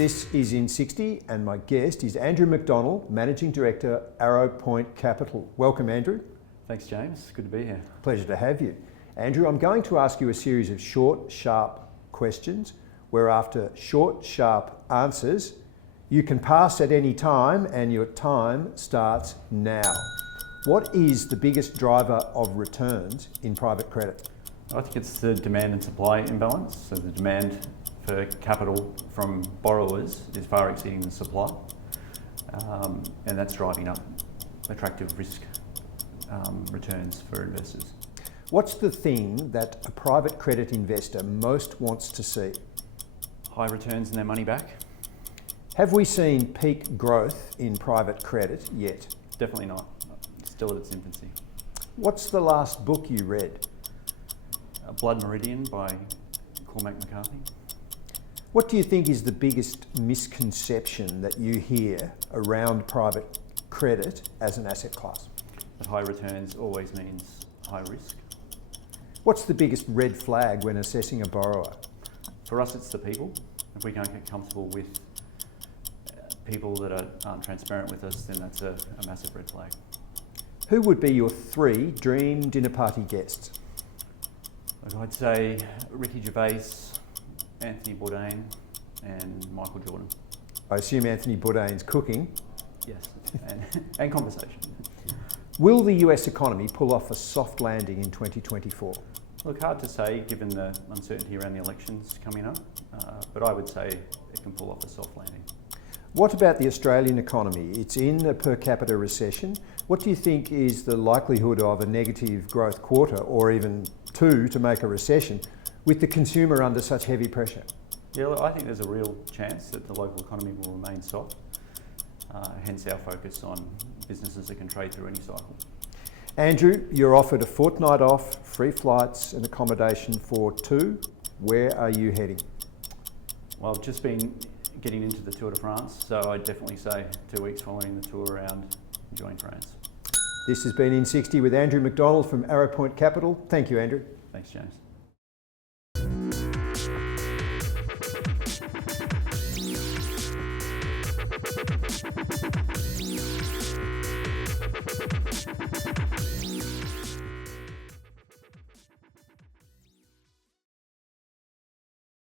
This is In60 and my guest is Andrew McDonnell, Managing Director, Arrowpoint Capital. Welcome, Andrew. Thanks, James. Good to be here. Pleasure to have you. Andrew, I'm going to ask you a series of short, sharp questions where after short, sharp answers, you can pass at any time and your time starts now. What is the biggest driver of returns in private credit? I think it's the demand and supply imbalance. So the demand for capital from borrowers is far exceeding the supply, and that's driving up attractive risk returns for investors. What's the thing that a private credit investor most wants to see? High returns and their money back? Have we seen peak growth in private credit yet? Definitely not. It's still at its infancy. What's the last book you read? Blood Meridian by Cormac McCarthy. What do you think is the biggest misconception that you hear around private credit as an asset class? That high returns always means high risk. What's the biggest red flag when assessing a borrower? For us, it's the people. If we can't get comfortable with people that aren't transparent with us, then that's a massive red flag. Who would be your 3 dream dinner party guests? I'd say Ricky Gervais, Anthony Bourdain and Michael Jordan. I assume Anthony Bourdain's cooking. Yes, and conversation. Will the US economy pull off a soft landing in 2024? Look, hard to say given the uncertainty around the elections coming up, but I would say it can pull off a soft landing. What about the Australian economy? It's in a per capita recession. What do you think is the likelihood of a negative growth quarter or even 2 to make a recession with the consumer under such heavy pressure? Yeah, look, I think there's a real chance that the local economy will remain soft, hence our focus on businesses that can trade through any cycle. Andrew, you're offered a fortnight off, free flights and accommodation for 2. Where are you heading? Well, I've just been getting into the Tour de France, so I'd definitely say 2 weeks following the tour around, enjoying France. This has been In60 with Andrew McDonnell from Arrowpoint Capital. Thank you, Andrew. Thanks, James.